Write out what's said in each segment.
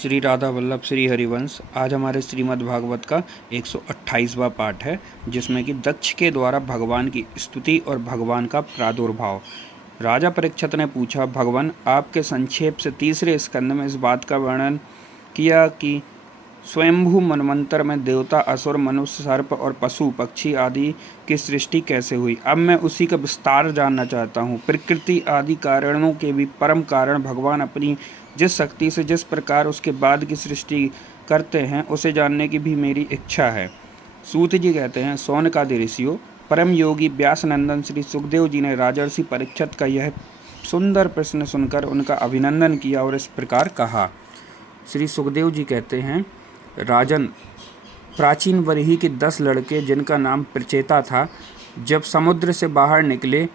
श्री राधा वल्लभ श्री हरिवंश। आज हमारे श्रीमद् भागवत का 128वां पाठ है, जिसमें कि दक्ष के द्वारा भगवान की स्तुति और भगवान का प्रादुर्भाव। राजा परीक्षित ने पूछा, भगवान आपके संक्षेप से तीसरे स्कंद में इस बात का वर्णन किया कि स्वयंभू मनवंतर में देवता, असुर, मनुष्य, सर्प और पशु पक्षी आदि की सृष्टि कैसे हुई। अब मैं उसी का विस्तार जानना चाहता हूँ। प्रकृति आदि कारणों के भी परम कारण भगवान अपनी जिस शक्ति से जिस प्रकार उसके बाद की सृष्टि करते हैं, उसे जानने की भी मेरी इच्छा है। सूत जी कहते हैं, सौनकादि ऋषियों, परम योगी व्यास नंदन श्री सुखदेव जी ने राजर्षि परीक्षित का यह सुंदर प्रश्न सुनकर उनका अभिनंदन किया और इस प्रकार कहा। श्री सुखदेव जी कहते हैं, राजन, प्राचीन वरही के 10 लड़के जिनका नाम प्रचेता था, जब समुद्र से बाहर निकले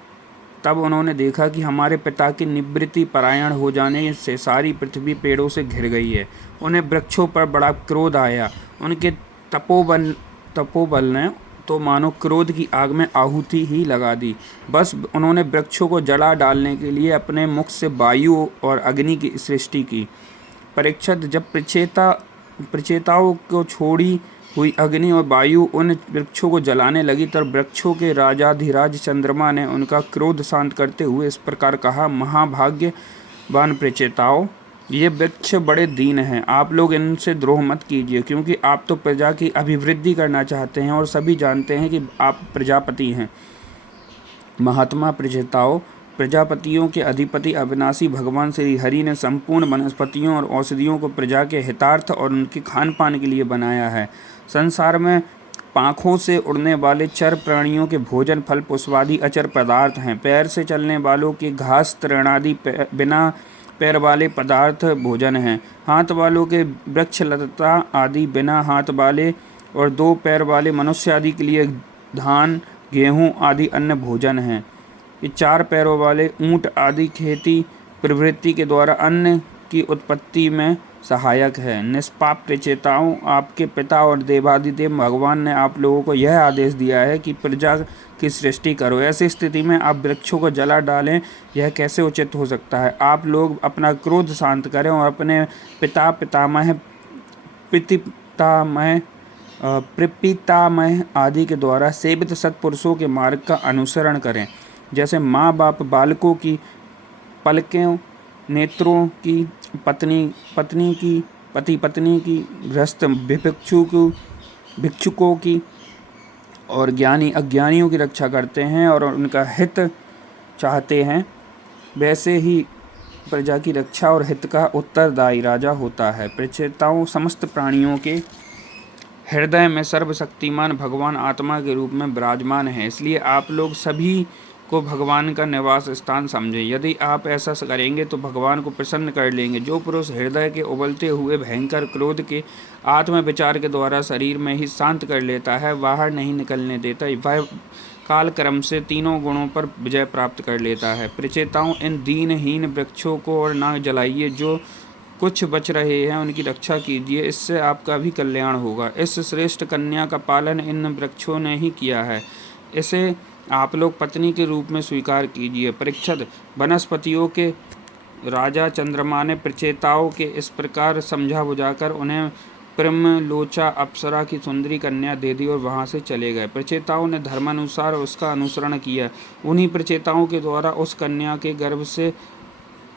तब उन्होंने देखा कि हमारे पिता के निवृत्ति परायण हो जाने से सारी पृथ्वी पेड़ों से घिर गई है। उन्हें वृक्षों पर बड़ा क्रोध आया। उनके तपोबल ने तो मानो क्रोध की आग में आहुति ही लगा दी। बस उन्होंने वृक्षों को जला डालने के लिए अपने मुख से वायु और अग्नि की सृष्टि की। परीक्षित, जब प्रचेताओं को छोड़ी हुई अग्नि और वायु उन वृक्षों को जलाने लगी, तब वृक्षों के राजाधिराज चंद्रमा ने उनका क्रोध शांत करते हुए इस प्रकार कहा, महाभाग्यवान प्रचेताओं, ये वृक्ष बड़े दीन हैं। आप लोग इनसे द्रोह मत कीजिए, क्योंकि आप तो प्रजा की अभिवृद्धि करना चाहते हैं और सभी जानते हैं कि आप प्रजापति हैं। महात्मा प्रचेताओं, प्रजापतियों के अधिपति अविनाशी भगवान श्री हरि ने संपूर्ण वनस्पतियों और औषधियों को प्रजा के हितार्थ और उनके खान पान के लिए बनाया है। संसार में पाँखों से उड़ने वाले चर प्राणियों के भोजन फल पुष्पादि अचर पदार्थ हैं। पैर से चलने वालों के घास तृणादि बिना पैर वाले पदार्थ भोजन हैं। हाथ वालों के वृक्ष लता आदि बिना हाथ वाले और 2 पैर वाले मनुष्य आदि के लिए धान, गेहूँ आदि अन्य भोजन हैं। कि 4 पैरों वाले ऊँट आदि खेती प्रवृत्ति के द्वारा अन्न की उत्पत्ति में सहायक है। निष्पाप प्रचेताओं, आपके पिता और देवादिदेव भगवान ने आप लोगों को यह आदेश दिया है कि प्रजा की सृष्टि करो। ऐसी स्थिति में आप वृक्षों को जला डालें, यह कैसे उचित हो सकता है। आप लोग अपना क्रोध शांत करें और अपने पितामह आदि के द्वारा सेवित सत्पुरुषों के मार्ग का अनुसरण करें। जैसे माँ बाप बालकों की, पलकों नेत्रों की, पत्नी की, पति पत्नी की, गृहस्थ भिक्षुकों की और ज्ञानी अज्ञानियों की रक्षा करते हैं और उनका हित चाहते हैं, वैसे ही प्रजा की रक्षा और हित का उत्तरदायी राजा होता है। प्रचेताओं, समस्त प्राणियों के हृदय में सर्वशक्तिमान भगवान आत्मा के रूप में विराजमान है, इसलिए आप लोग सभी को भगवान का निवास स्थान समझें। यदि आप ऐसा करेंगे तो भगवान को प्रसन्न कर लेंगे। जो पुरुष हृदय के उबलते हुए भयंकर क्रोध के आत्म विचार के द्वारा शरीर में ही शांत कर लेता है, बाहर नहीं निकलने देता, वह काल क्रम से तीनों गुणों पर विजय प्राप्त कर लेता है। प्रचेताओं, इन दीनहीन वृक्षों को और ना जलाइए। जो कुछ बच रहे हैं उनकी रक्षा कीजिए, इससे आपका भी कल्याण होगा। इस श्रेष्ठ कन्या का पालन इन वृक्षों ने ही किया है, इसे आप लोग पत्नी के रूप में स्वीकार कीजिए। परीक्षित, वनस्पतियों के राजा चंद्रमा ने प्रचेताओं के इस प्रकार समझा बुझाकर उन्हें प्रेमलोचा अप्सरा की सुंदरी कन्या दे दी और वहां से चले गए। प्रचेताओं ने धर्मानुसार उसका अनुसरण किया। उन्हीं प्रचेताओं के द्वारा उस कन्या के गर्भ से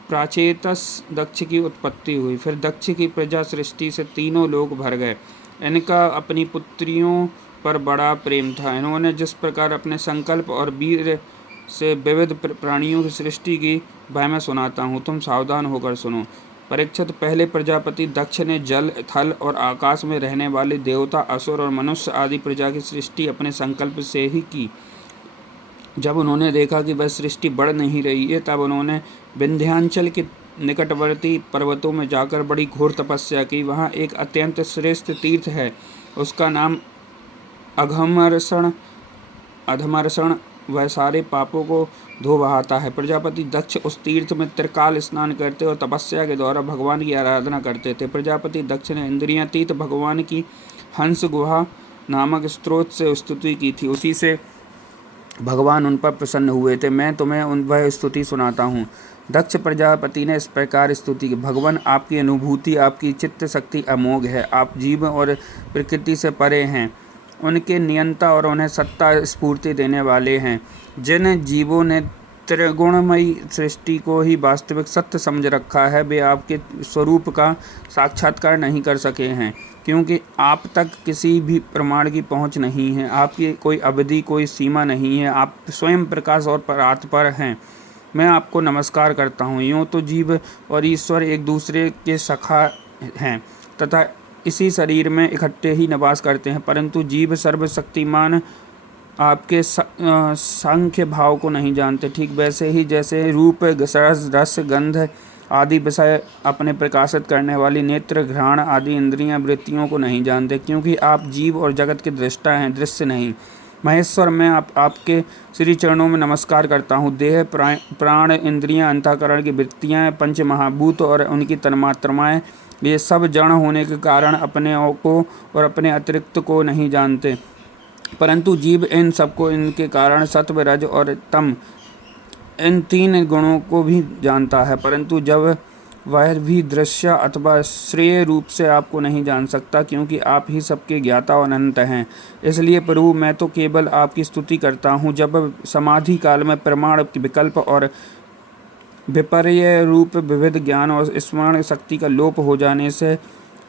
प्राचेतस दक्ष की उत्पत्ति हुई। फिर दक्ष की प्रजा सृष्टि से तीनों लोग भर गए। इनका अपनी पुत्रियों पर बड़ा प्रेम था। इन्होंने जिस प्रकार अपने संकल्प और वीर से विविध प्राणियों की सृष्टि की, वह मैं सुनाता हूँ, तुम सावधान होकर सुनो। परीक्षित, पहले प्रजापति दक्ष ने जल, थल और आकाश में रहने वाले देवता, असुर और मनुष्य आदि प्रजा की सृष्टि अपने संकल्प से ही की। जब उन्होंने देखा कि वह सृष्टि बढ़ नहीं रही है, तब उन्होंने विंध्याचल के निकटवर्ती पर्वतों में जाकर बड़ी घोर तपस्या की। वहाँ एक अत्यंत श्रेष्ठ तीर्थ है, उसका नाम अधमर्षण, वह सारे पापों को धो बहाता है। प्रजापति दक्ष उस तीर्थ में त्रिकाल स्नान करते और तपस्या के द्वारा भगवान की आराधना करते थे। प्रजापति दक्ष ने इंद्रियातीत भगवान की हंस गुहा नामक स्त्रोत से स्तुति की थी। उसी से भगवान उन पर प्रसन्न हुए थे। मैं तुम्हें वह स्तुति सुनाता हूँ। दक्ष प्रजापति ने इस प्रकार स्तुति की, भगवान आपकी अनुभूति, आपकी चित्त शक्ति अमोघ है। आप जीव और प्रकृति से परे हैं, उनके नियंता और उन्हें सत्ता स्फूर्ति देने वाले हैं। जिन जीवों ने त्रिगुणमयी सृष्टि को ही वास्तविक सत्य समझ रखा है, वे आपके स्वरूप का साक्षात्कार नहीं कर सके हैं, क्योंकि आप तक किसी भी प्रमाण की पहुँच नहीं है। आपकी कोई अवधि, कोई सीमा नहीं है। आप स्वयं प्रकाश और परात्पर हैं। मैं आपको नमस्कार करता हूँ। यूँ तो जीव और ईश्वर एक दूसरे के सखा हैं तथा इसी शरीर में इकट्ठे ही निवास करते हैं, परंतु जीव सर्वशक्तिमान आपके सांख्य भाव को नहीं जानते। ठीक वैसे ही जैसे रूप, रस, गंध आदि विषय अपने प्रकाशित करने वाली नेत्र, घ्राण आदि इंद्रियां, वृत्तियों को नहीं जानते, क्योंकि आप जीव और जगत के दृष्टा हैं, दृश्य नहीं। महेश्वर, मैं आपके श्री चरणों में नमस्कार करता हूँ। देह, प्राण, इंद्रियां, अंतःकरण की वृत्तियाँ, पंच महाभूत और उनकी तन्मात्राएँ, ये सब जड़ होने के कारण अपने को और अपने अतिरिक्त को नहीं जानते, परंतु जीव इन सबको, इनके कारण सत्व, रज और तम, इन तीन गुणों को भी जानता है, परंतु जब वह भी दृश्य अथवा श्रेय रूप से आपको नहीं जान सकता, क्योंकि आप ही सबके ज्ञाता और अनंत हैं। इसलिए प्रभु, मैं तो केवल आपकी स्तुति करता हूँ। जब समाधि काल में प्रमाण, विकल्प और विपर्य रूप विविध ज्ञान और स्मरण शक्ति का लोप हो जाने से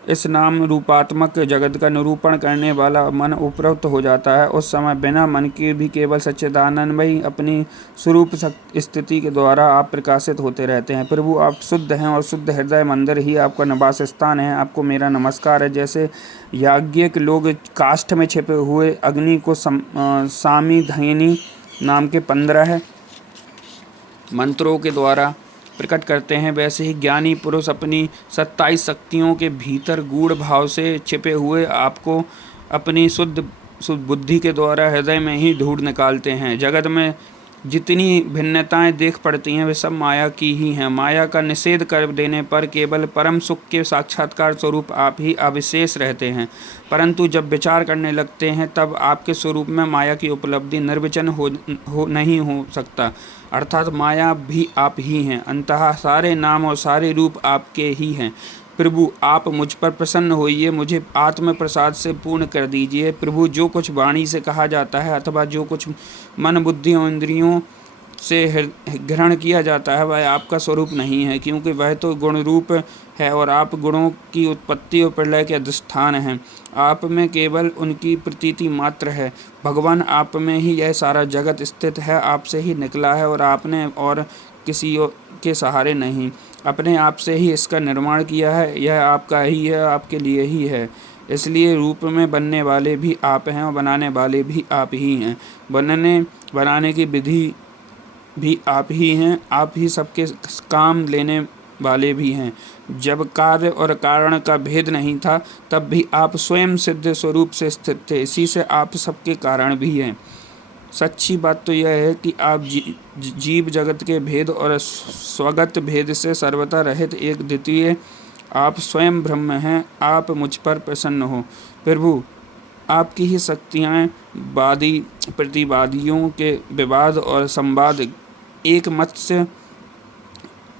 इस नाम रूपात्मक जगत का निरूपण करने वाला मन उपरत हो जाता है, उस समय बिना मन के भी केवल सच्चिदानंदमयी अपनी स्वरूप स्थिति के द्वारा आप प्रकाशित होते रहते हैं। प्रभु, आप शुद्ध हैं और शुद्ध हृदय मंदिर ही आपका निवास स्थान है। आपको मेरा नमस्कार है। जैसे याज्ञिक लोग काष्ठ में छिपे हुए अग्नि को सामीधनी नाम के 15 मंत्रों के द्वारा प्रकट करते हैं, वैसे ही ज्ञानी पुरुष अपनी 27 शक्तियों के भीतर गूढ़ भाव से छिपे हुए आपको अपनी शुद्ध बुद्धि के द्वारा हृदय में ही ढूंढ निकालते हैं। जगत में जितनी भिन्नताएं देख पड़ती हैं, वे सब माया की ही हैं। माया का निषेध कर देने पर केवल परम सुख के साक्षात्कार स्वरूप आप ही अविशेष रहते हैं, परंतु जब विचार करने लगते हैं तब आपके स्वरूप में माया की उपलब्धि निर्वचन नहीं हो सकता, अर्थात माया भी आप ही हैं। अंततः सारे नाम और सारे रूप आपके ही हैं। प्रभु, आप मुझ पर प्रसन्न होइए, मुझे आत्म प्रसाद से पूर्ण कर दीजिए। प्रभु, जो कुछ वाणी से कहा जाता है अथवा जो कुछ मन, बुद्धि और इंद्रियों से ग्रहण किया जाता है, वह आपका स्वरूप नहीं है, क्योंकि वह तो गुण रूप है और आप गुणों की उत्पत्ति और प्रलय के अधिष्ठान हैं। आप में केवल उनकी प्रतीति मात्र है। भगवान, आप में ही यह सारा जगत स्थित है, आपसे ही निकला है और आपने और किसी के सहारे नहीं, अपने आप से ही इसका निर्माण किया है। यह आपका ही है, आपके लिए ही है। इसलिए रूप में बनने वाले भी आप हैं और बनाने वाले भी आप ही हैं। बनाने की विधि भी आप ही हैं। आप ही सबके काम लेने वाले भी हैं। जब कार्य और कारण का भेद नहीं था, तब भी आप स्वयं सिद्ध स्वरूप से स्थित थे। इसी से आप सबके कारण भी हैं। सच्ची बात तो यह है कि आप जीव जगत के भेद और स्वगत भेद से सर्वथा रहित एक द्वितीय आप स्वयं ब्रह्म हैं। आप मुझ पर प्रसन्न हो। प्रभु, आपकी ही शक्तियाँ वादी प्रतिवादियों के विवाद और संवाद एक मत्स्य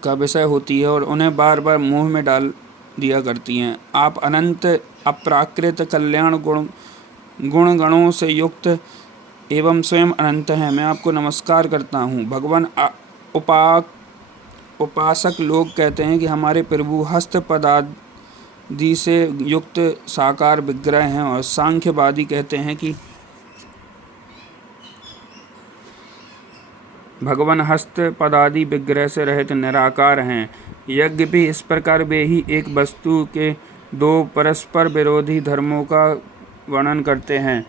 का विषय होती है और उन्हें बार बार मुँह में डाल दिया करती हैं। आप अनंत, अप्राकृत, कल्याण गुणगणों से युक्त एवं स्वयं अनंत हैं। मैं आपको नमस्कार करता हूँ। भगवान, उपासक लोग कहते हैं कि हमारे प्रभु हस्त पदादि से युक्त साकार विग्रह हैं, और सांख्यवादी कहते हैं कि भगवान हस्त पदादि विग्रह से रहित निराकार हैं। यज्ञ भी इस प्रकार वे ही एक वस्तु के दो परस्पर विरोधी धर्मों का वर्णन करते हैं,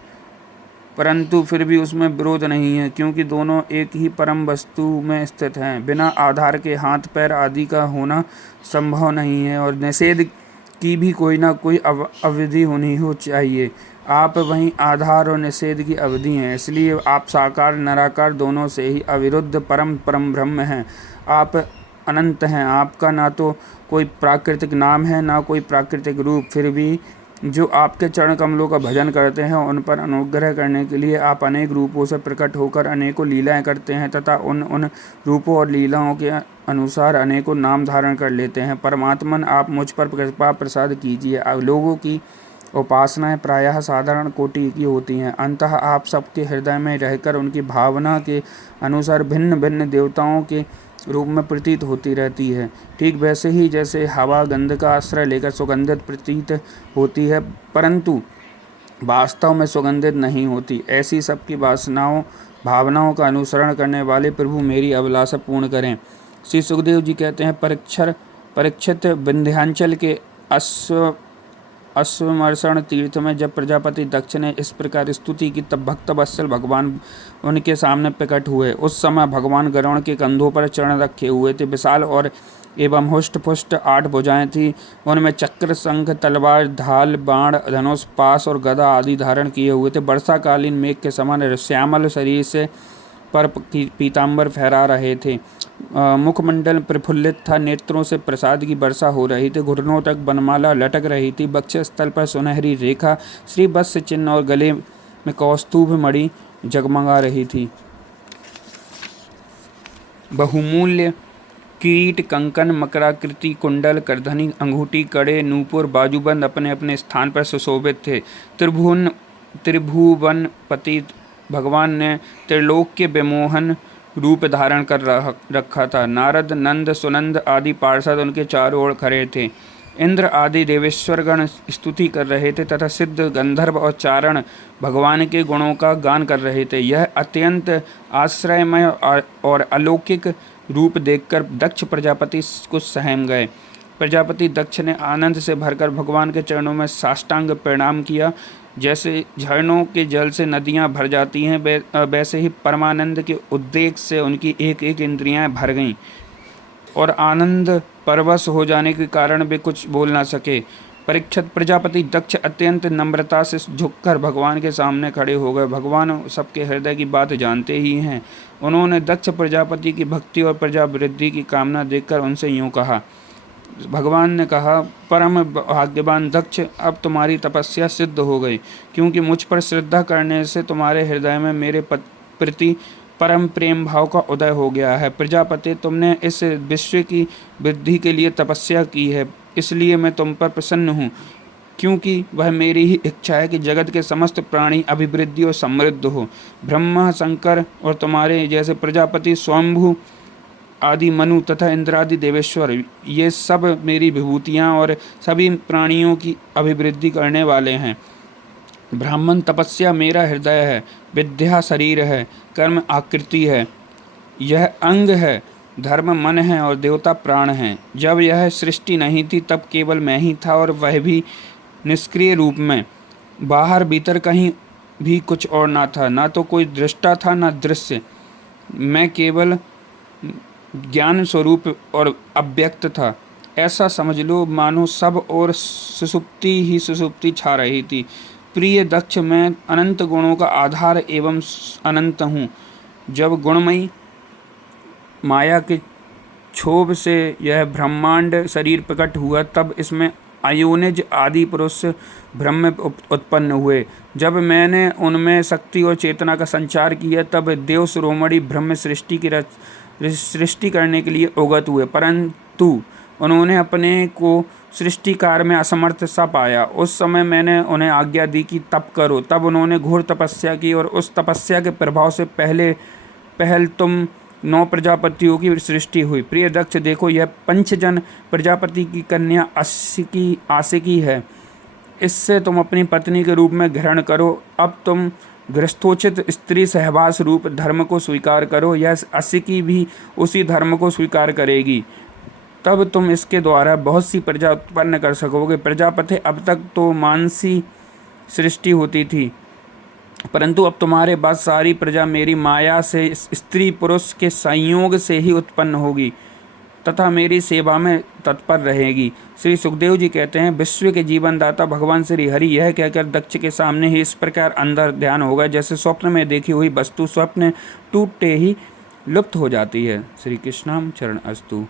परंतु फिर भी उसमें विरोध नहीं है, क्योंकि दोनों एक ही परम वस्तु में स्थित हैं। बिना आधार के हाथ पैर आदि का होना संभव नहीं है, और निषेध की भी कोई ना कोई अवधि होनी हो चाहिए। आप वहीं आधार और निषेध की अवधि हैं, इसलिए आप साकार निराकार दोनों से ही अविरुद्ध परम ब्रह्म हैं। आप अनंत हैं। आपका ना तो कोई प्राकृतिक नाम है, ना कोई प्राकृतिक रूप, फिर भी जो आपके चरण कमलों का भजन करते हैं उन पर अनुग्रह करने के लिए आप अनेक रूपों से प्रकट होकर अनेकों लीलाएं करते हैं तथा उन उन रूपों और लीलाओं के अनुसार अनेकों नाम धारण कर लेते हैं। परमात्मन, आप मुझ पर कृपा प्रसाद कीजिए। लोगों की उपासनाएं प्रायः साधारण कोटि की होती हैं, अंततः आप सबके हृदय में रहकर उनकी भावना के अनुसार भिन्न भिन्न देवताओं के रूप में प्रतीत होती रहती है। ठीक वैसे ही जैसे हवा गंध का आश्रय लेकर सुगंधित प्रतीत होती है परंतु वास्तव में सुगंधित नहीं होती, ऐसी सबकी भावनाओं का अनुसरण करने वाले प्रभु मेरी अभिलाषा पूर्ण करें। श्री सुखदेव जी कहते हैं, परीक्षित विंध्याचल के अश्वमर्षण तीर्थ में जब प्रजापति दक्ष ने इस प्रकार स्तुति की तब भक्तवत्सल भगवान उनके सामने प्रकट हुए। उस समय भगवान गरुड़ के कंधों पर चरण रखे हुए थे। विशाल और एवं हुष्ट पुष्ट 8 भुजाएं थी। उनमें चक्र, शंख, तलवार, ढाल, बाण, धनुष, पास और गदा आदि धारण किए हुए थे। वर्षाकालीन मेघ के समान श्यामल शरीर से पर पीताम्बर फहरा रहे थे। मुखमंडल प्रफुल्लित था, नेत्रों से प्रसाद की वर्षा हो रही थी। घुटनों तक बनमाला लटक रही थी। वक्ष स्थल पर सुनहरी रेखा, श्रीवत्स चिन्ह और गले में कौस्तुभ मणि जगमगा रही थी। बहुमूल्य किरीट, कंकन, मकराकृति, कुंडल, करधनी, अंगूठी, कड़े, नूपुर, बाजूबंद अपने अपने स्थान पर सुशोभित थे। त्रिभुवनपति भगवान ने त्रिलोक के विमोहन रूप धारण कर रखा था। नारद, नंद, सुनंद आदि पार्षद उनके चारों ओर खड़े थे। इंद्र आदि देवेश्वरगण स्तुति कर रहे थे तथा सिद्ध, गंधर्व और चारण भगवान के गुणों का गान कर रहे थे। यह अत्यंत आश्चर्यमय और अलौकिक रूप देखकर दक्ष प्रजापति कुछ सहम गए। प्रजापति दक्ष ने आनंद से भरकर भगवान के चरणों में साष्टांग प्रणाम किया। जैसे झरनों के जल से नदियां भर जाती हैं, वैसे ही परमानंद के उद्रेक से उनकी एक एक इंद्रियां भर गईं और आनंद परवश हो जाने के कारण वे कुछ बोल न सके। परीक्षित प्रजापति दक्ष अत्यंत नम्रता से झुककर भगवान के सामने खड़े हो गए। भगवान सबके हृदय की बात जानते ही हैं। उन्होंने दक्ष प्रजापति की भक्ति और प्रजावृद्धि की कामना देखकर उनसे यूँ कहा। भगवान ने कहा, परम भाग्यवान दक्ष, अब तुम्हारी तपस्या सिद्ध हो गई, क्योंकि मुझ पर श्रद्धा करने से तुम्हारे हृदय में मेरे प्रति परम प्रेम भाव का उदय हो गया है। प्रजापति, तुमने इस विश्व की वृद्धि के लिए तपस्या की है, इसलिए मैं तुम पर प्रसन्न हूँ, क्योंकि वह मेरी ही इच्छा है कि जगत के समस्त प्राणी अभिवृद्धि और समृद्ध हो। ब्रह्मा, शंकर और तुम्हारे जैसे प्रजापति, स्वयंभू आदि, मनु तथा इंद्रादि देवेश्वर, ये सब मेरी विभूतियाँ और सभी प्राणियों की अभिवृद्धि करने वाले हैं। ब्राह्मण तपस्या मेरा हृदय है, विद्या शरीर है, कर्म आकृति है, यह अंग है, धर्म मन है और देवता प्राण हैं। जब यह सृष्टि नहीं थी तब केवल मैं ही था, और वह भी निष्क्रिय रूप में। बाहर भीतर कहीं भी कुछ और ना था, ना तो कोई दृष्टा था ना दृश्य। मैं केवल ज्ञान स्वरूप और अव्यक्त था। ऐसा समझ लो मानो सब और सुषुप्ति ही सुषुप्ति छा रही थी। प्रिय दक्ष, मैं अनंत गुणों का आधार एवं अनंत हूँ। जब गुणमयी माया के क्षोभ से यह ब्रह्मांड शरीर प्रकट हुआ तब इसमें अयोनिज आदि पुरुष ब्रह्म उत्पन्न हुए। जब मैंने उनमें शक्ति और चेतना का संचार किया तब देव शिरोमणि ब्रह्म सृष्टि करने के लिए उगत हुए, परंतु उन्होंने अपने को सृष्टि कार्य में असमर्थ सा पाया। उस समय मैंने उन्हें आज्ञा दी कि तप करो। तब उन्होंने घोर तपस्या की और उस तपस्या के प्रभाव से पहल तुम 9 प्रजापतियों की सृष्टि हुई। प्रिय दक्ष, देखो, यह पंचजन प्रजापति की कन्या आसिकी है। इससे तुम अपनी पत्नी के रूप में ग्रहण करो। अब तुम गृहस्थोचित स्त्री सहवास रूप धर्म को स्वीकार करो। यह आसिकी भी उसी धर्म को स्वीकार करेगी, तब तुम इसके द्वारा बहुत सी प्रजा उत्पन्न कर सकोगे। प्रजापति, अब तक तो मानसी सृष्टि होती थी, परंतु अब तुम्हारे बाद सारी प्रजा मेरी माया से स्त्री पुरुष के संयोग से ही उत्पन्न होगी तथा मेरी सेवा में तत्पर रहेगी। श्री सुखदेव जी कहते हैं, विश्व के जीवनदाता भगवान श्री हरि यह कहकर दक्ष के सामने ही इस प्रकार अंदर ध्यान होगा जैसे स्वप्न में देखी हुई वस्तु स्वप्न टूटते ही लुप्त हो जाती है। श्री कृष्णाम चरण अस्तु।